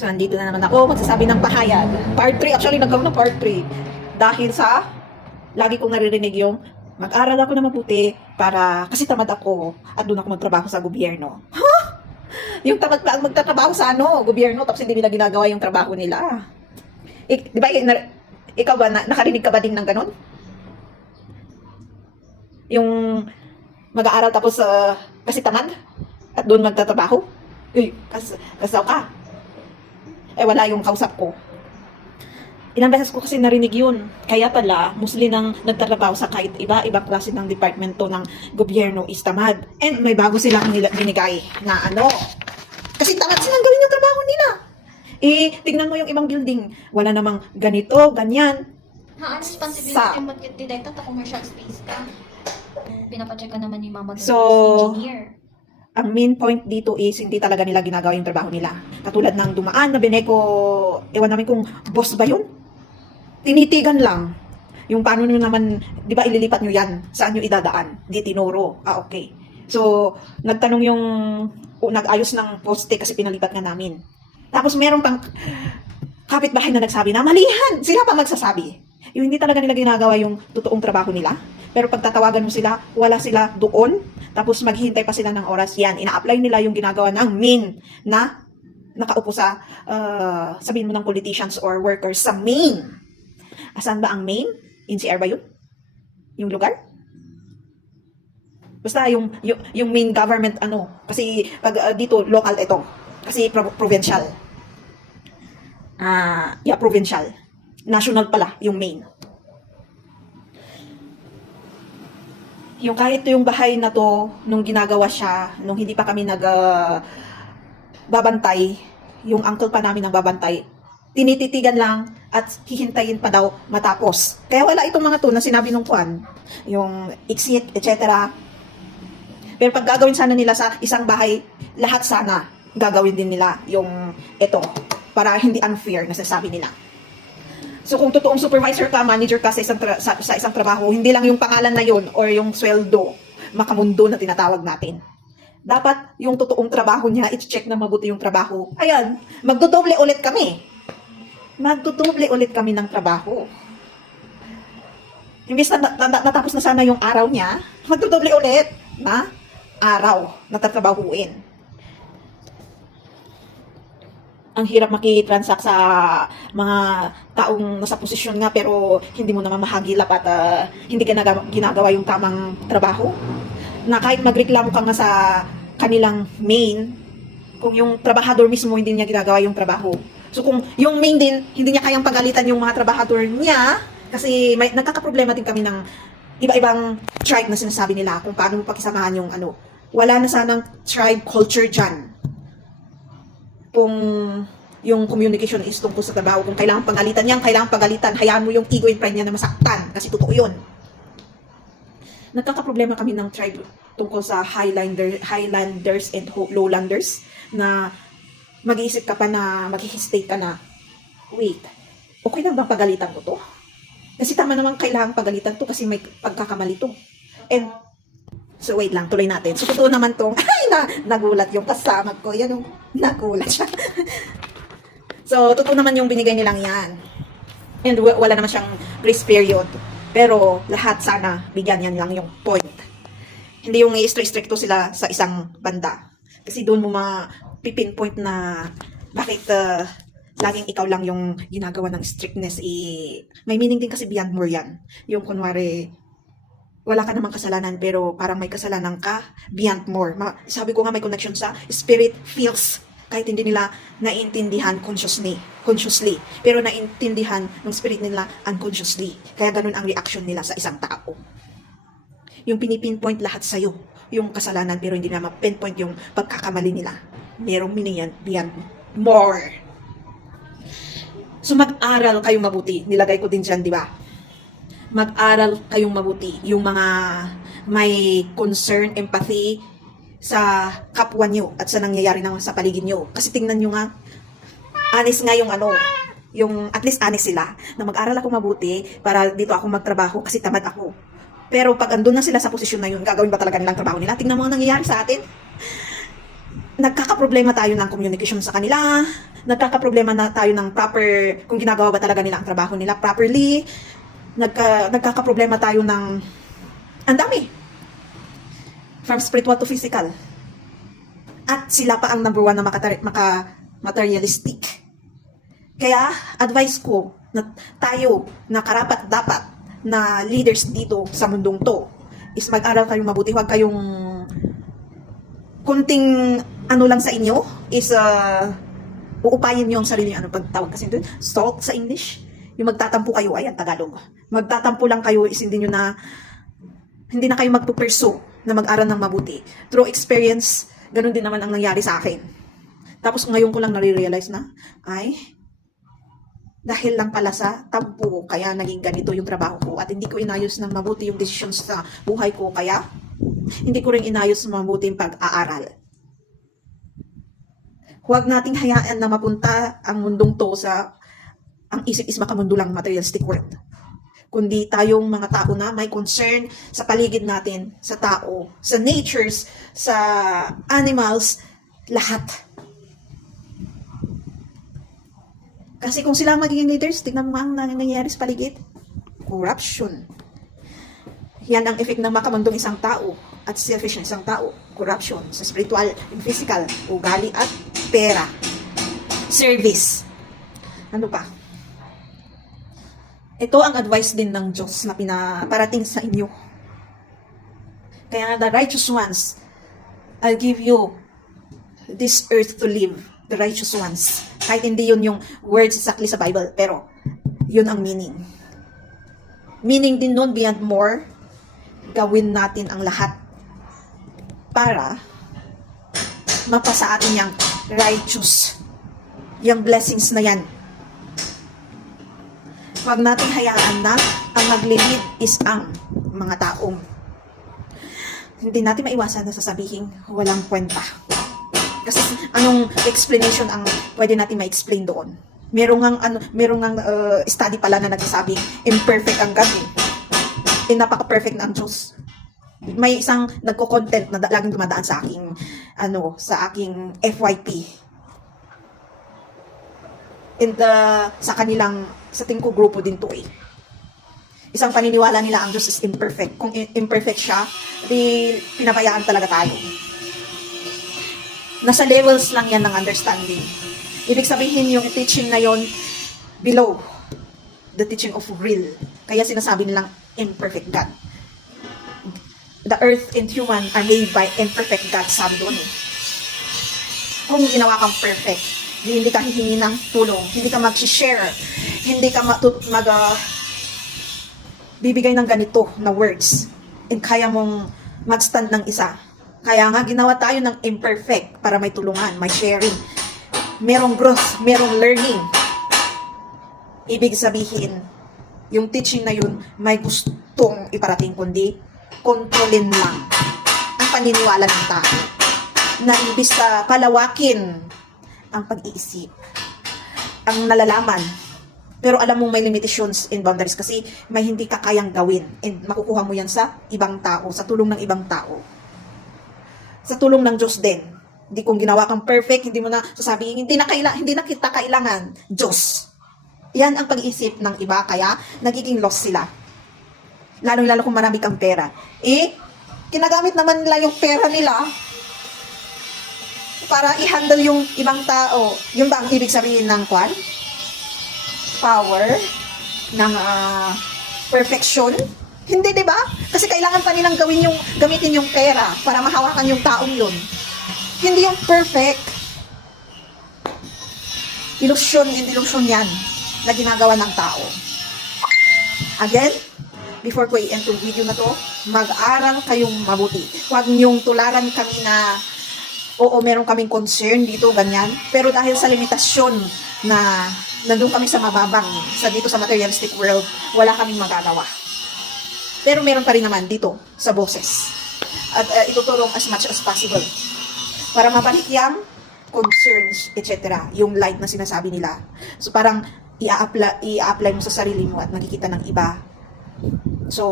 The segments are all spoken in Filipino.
So, nandito na naman ako magsasabi ng pahayag. Part 3, actually, nagkaroon ng part 3. Dahil sa, lagi kong naririnig yung, mag-aral ako na mabuti para, kasi tamad ako, at doon ako magtrabaho sa gobyerno. Huh? Yung tamad pa ang magtatrabaho sa gobyerno, tapos hindi nila ginagawa yung trabaho nila. Di ba, ikaw ba, nakarinig ka ba din ng ganun? Yung, mag-aaral tapos, kasi tamad, at doon magtatrabaho? Kasaw ka. Wala yung kausap ko. Ilang beses ko kasi narinig yun. Kaya pala, mostly nang nagtatrabaho sa kahit ibang klase ng departmento ng gobyerno is tamad. And may bago silang binigay na kasi tamad silang gawin yung trabaho nila. Tignan mo yung ibang building. Wala namang ganito, ganyan. Ang responsibility mo dito sa commercial space ka. Pinapacheck ka naman yung mga engineer. Ang main point dito is hindi talaga nila ginagawa yung trabaho nila. Katulad ng dumaan na Beneco, ewan namin kung boss ba yun? Tinitigan lang. Yung paano nyo naman, di ba ililipat nyo yan? Saan nyo idadaan? Di tinuro. Okay. So, nagtanong yung, nag-ayos ng poste kasi pinalipat nga namin. Tapos meron pang kapitbahay na nagsabi na malihan. Sila pa magsasabi. Yung hindi talaga nila ginagawa yung totoong trabaho nila. Pero pag tatawagan mo sila, wala sila doon. Tapos maghihintay pa sila ng oras. Yan, ina-apply nila yung ginagawa ng main na nakaupo sa, sabihin mo ng politicians or workers sa main. Asan ba ang main? NCR ba yun? Yung lugar? Basta yung main government Kasi pag dito, local ito. Kasi provincial. Provincial. National pala, yung main. Yung kahit yung bahay na to, nung ginagawa siya, nung hindi pa kami babantay, yung uncle pa namin ang babantay, tinititigan lang at hihintayin pa daw matapos. Kaya wala itong mga to na sinabi nung Juan, yung exit, etc. Pero pag gagawin sana nila sa isang bahay, lahat sana gagawin din nila yung ito, para hindi unfair na sasabi nila. So kung totoong supervisor ka, manager ka sa isang trabaho, hindi lang yung pangalan na yun or yung sweldo, makamundo na tinatawag natin. Dapat yung totoong trabaho niya, i-check na mabuti yung trabaho. Ayan, magdodoble ulit kami. Magdodoble ulit kami ng trabaho. Imbis na natapos na sana yung araw niya, magdodoble ulit na araw na tatrabahuin. Ang hirap makitransact sa mga taong nasa posisyon nga pero hindi mo naman mahagilap at hindi ka ginagawa yung tamang trabaho. Na kahit magreklamo ka nga sa kanilang main, kung yung trabahador mismo hindi niya ginagawa yung trabaho. So kung yung main din, hindi niya kayang pagalitan yung mga trabahador niya, kasi nagkakaproblema din kami ng iba-ibang tribe na sinasabi nila kung paano mo pakisamahan yung Wala na sanang tribe culture dyan. Kung yung communication is tungkol sa trabaho, kung kailangan pagalitan niyan, kailangan pagalitan, hayaan mo yung ego and pride niya na masaktan, kasi totoo yun. Nagkakaproblema kami ng tribe tungkol sa highlanders and lowlanders, na mag-iisip ka pa na, mag-hesitate ka na, wait, okay lang bang pagalitan ko to? Kasi tama naman kailangan pagalitan to kasi may pagkakamali to. And so wait lang, tuloy natin. So totoo naman tong, nagulat yung kasama ko. Yan nagulat siya. So totoo naman yung binigay nilang yan. And wala naman siyang grace period. Pero lahat sana bigyan yan lang yung point. Hindi yung i-stricto sila sa isang banda. Kasi doon mo ma-pinpoint na bakit laging ikaw lang yung ginagawa ng strictness. May meaning din kasi beyond more yan. Yung kunwari, wala ka namang kasalanan pero parang may kasalanan ka beyond more. Sabi ko nga may connection sa spirit feels kahit hindi nila naiintindihan consciously. Pero naiintindihan ng spirit nila unconsciously. Kaya ganun ang reaction nila sa isang tao. Yung pinipinpoint lahat sa'yo. Yung kasalanan pero hindi na ma-pinpoint yung pagkakamali nila. Merong meaning yan beyond more. So mag-aral kayong mabuti. Nilagay ko din dyan, di ba? Mag-aral kayong mabuti. Yung mga may concern, empathy sa kapwa nyo at sa nangyayari naman sa paligid nyo. Kasi tingnan nyo nga, honest nga yung yung at least honest sila na mag-aral ako mabuti para dito ako magtrabaho kasi tamad ako. Pero pag andun na sila sa posisyon na yun, gagawin ba talaga nilang trabaho nila? Tingnan mo ang nangyayari sa atin. nagkakaproblema tayo ng communication sa kanila, nagkakaproblema na tayo ng proper, kung ginagawa ba talaga nila ang trabaho nila properly, nagkakaproblema tayo ng, ang dami, from spiritual to physical. At sila pa ang number one na materialistic. Kaya, advice ko, na tayo, na karapat-dapat, na leaders dito sa mundong to, is mag-aral kayong mabuti, huwag kayong kunting ano lang sa inyo is uupayin niyo ang sarili niyo. Ano pagtawag kasi doon? Salt sa English. Yung magtatampo kayo, ayan, Tagalog. Magtatampo lang kayo is hindi na kayo magpupursue na mag-aral ng mabuti. Through experience, ganun din naman ang nangyari sa akin. Tapos ngayon ko lang nare-realize na, ay, dahil lang pala sa tampo, kaya naging ganito yung trabaho ko at hindi ko inayos ng mabuti yung decisions sa buhay ko, kaya hindi ko rin inayos ng mabuti yung pag-aaral. Huwag nating hayaan na mapunta ang mundong to sa ang isip is makamundo lang materialistic world. Kundi tayong mga tao na may concern sa paligid natin, sa tao, sa natures, sa animals, lahat. Kasi kung sila magiging leaders, tignan mo ang nangyayari sa paligid. Corruption. Yan ang effect ng makamundong isang tao at selfish ng isang tao. Corruption sa spiritual and physical, ugali at pera. Service. Ano pa? Ito ang advice din ng Diyos na pinaparating sa inyo. Kaya the righteous ones, I'll give you this earth to live. The righteous ones. Kahit hindi yun yung words exactly sa Bible, pero yun ang meaning. Meaning din nun, beyond more, gawin natin ang lahat para mapasa atin yung righteous, yung blessings na yan. Huwag natin hayaan na ang maglilid is ang mga taong hindi natin maiwasan na sasabihin walang kwenta. Kasi anong explanation ang pwede natin ma-explain doon? Merong study pala na nagsasabing imperfect ang God eh. Napaka-perfect na ang Diyos. May isang nagko-content na laging dumadaan sa aking FYP. Sa kanilang, sa tingin ko grupo din to eh. Isang paniniwala nila ang Diyos is imperfect. Kung imperfect siya, di pinabayaan talaga tayo. Nasa levels lang yan ng understanding. Ibig sabihin yung teaching na yon below the teaching of real. Kaya sinasabi nilang imperfect God. The earth and human are made by imperfect God, sabi doon eh. Kung ginawa kang perfect, hindi ka hihingi ng tulong, hindi ka mag-share, hindi ka bibigay ng ganito na words, and kaya mong mag-stand ng isa. Kaya nga, ginawa tayo ng imperfect para may tulungan, may sharing. Merong growth, merong learning. Ibig sabihin, yung teaching na yun, may gustong iparating, kundi kontrolin lang ang paniniwala ng tao. Na ibig sa palawakin ang pag-iisip, ang nalalaman. Pero alam mong may limitations and boundaries kasi may hindi ka kayang gawin. And makukuha mo yan sa ibang tao, sa tulong ng ibang tao. Sa tulong ng Diyos din. Hindi kung ginawa kang perfect, hindi mo na sasabihin, hindi na kita kailangan. Diyos. Yan ang pag-iisip ng iba, kaya nagiging lost sila. Lalo kung marami kang pera. Kinagamit naman nila yung pera nila para i-handle yung ibang tao. Yun ba ang ibig sabihin ng kwan? Power? Ng perfection? Hindi, di ba? Kasi kailangan pa nilang gamitin yung pera para mahawakan yung taong yun. Hindi yung perfect. Illusion and illusion yan na ginagawa ng tao. Again, before ko i-end yung video na to, mag-aral kayong mabuti. Huwag niyong tularan kami na, oo, meron kaming concern dito, ganyan. Pero dahil sa limitasyon na nandun kami sa mababang, dito sa materialistic world, wala kaming magagawa. Pero meron pa rin naman dito sa boses. At itutulong as much as possible. Para mabalik yung concerns, etc. Yung light na sinasabi nila. So parang i-apply mo sa sarili mo at nakikita ng iba. So,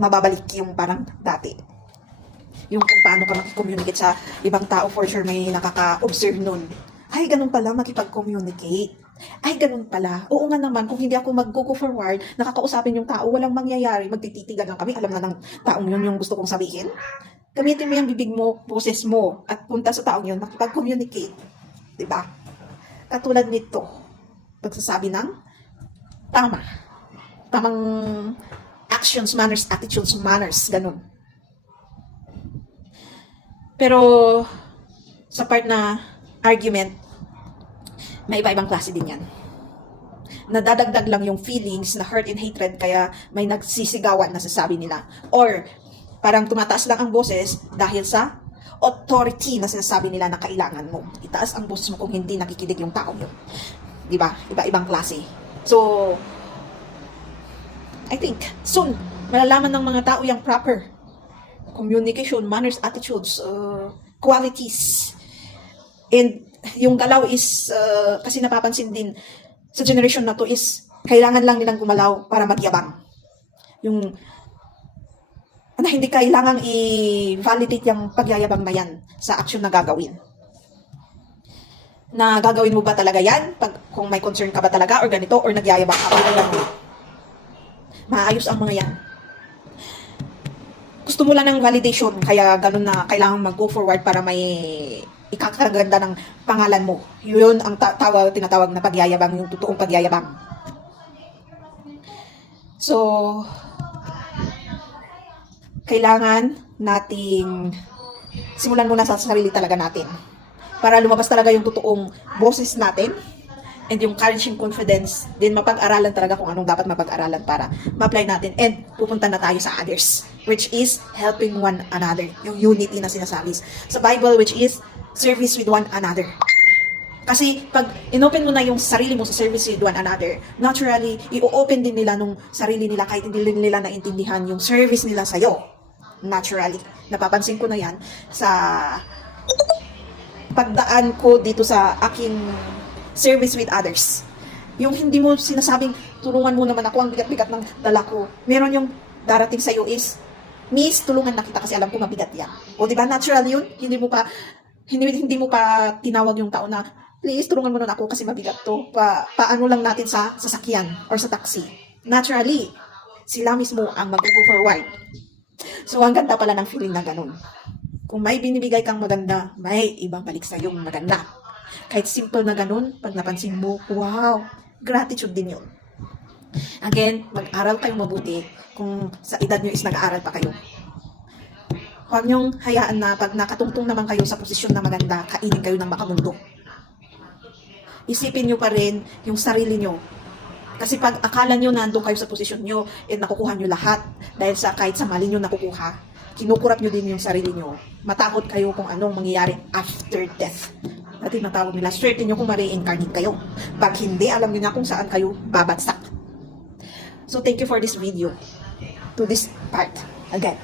mababalik yung parang dati. yung kung paano ka makikommunicate sa ibang tao, for sure may nakaka-observe nun. Ay, ganun pala makipag-communicate. Ay, ganun pala. Oo nga naman, kung hindi ako mag-go forward, nakakausapin yung tao, walang mangyayari, magtititigan lang kami, alam na ng taong yun yung gusto kong sabihin. Gamitin mo yung bibig mo, boses mo, at punta sa taong yun, makipag-communicate. Diba? Katulad nito, pagsasabi ng tamang actions, manners, attitudes, manners, ganun. Pero, sa part na argument, may iba-ibang klase din yan. Nadadagdag lang yung feelings na hurt and hatred, kaya may nagsisigawan na sasabi nila. Or, parang tumataas lang ang boses dahil sa authority na sinasabi nila na kailangan mo. Itaas ang boses mo kung hindi nakikinig yung tao yun. Diba? Iba-ibang klase. So, I think, soon, malalaman ng mga tao yung proper communication, manners, attitudes, qualities. And yung galaw is, kasi napapansin din sa generation na to is, kailangan lang nilang gumalaw para magyabang. Yung, hindi kailangang i-validate yung pagyayabang na yan sa action na gagawin. Na gagawin mo ba talaga yan? Kung may concern ka ba talaga, or ganito, or nagyayabang ka, or ganito. Maayos ang mga yan. Gusto mo lang ng validation, kaya ganun na kailangan mag-go forward para may ikakaganda ng pangalan mo. Yun ang tinatawag na pagyayabang, yung totoong pagyayabang. So, kailangan nating simulan muna sa sarili talaga natin. Para lumabas talaga yung totoong boses natin and yung courage and confidence, din mapag-aralan talaga kung anong dapat mapag-aralan para ma-apply natin and pupunta na tayo sa others, which is helping one another. Yung unity na sinasabi sa Bible, which is service with one another. Kasi pag inopen mo na yung sarili mo sa service with one another, naturally, i-open din nila nung sarili nila kahit hindi nila naintindihan yung service nila sa'yo. Naturally. Napapansin ko na yan sa pagdaan ko dito sa aking service with others. Yung hindi mo sinasabing, tulungan mo naman ako, ang bigat-bigat ng dala ko. Meron yung darating sa'yo is, Miss, tulungan na kita kasi alam ko mabigat yan. O diba, natural yun? Hindi mo pa tinawag yung tao na, please, tulungan mo na ako kasi mabigat to. Paano lang natin sa sasakyan or sa taxi. Naturally, sila mismo ang mag-go forward. So, ang ganda pala ng feeling na ganun. Kung may binibigay kang maganda, may ibang balik sa'yo maganda. Kahit simple na ganun, pag napansin mo, wow, gratitude din yun. Again, mag-aral kayo mabuti kung sa edad nyo is nag-aaral pa kayo. Huwag nyong hayaan na pag nakatungtong naman kayo sa posisyon na maganda, kainin kayo ng makamundo. Isipin nyo pa rin yung sarili nyo. Kasi pag akala nyo nandun kayo sa posisyon nyo, nakukuha nyo lahat. Dahil sa kahit sa mali nyo nakukuha, kinukurap nyo din yung sarili nyo. Matakot kayo kung anong mangyayari after death. At tinatawag nila, certain nyo kung ma-reincarnate kayo. Pag hindi, alam nyo na kung saan kayo babagsak. So, thank you for this video. To this part. Again.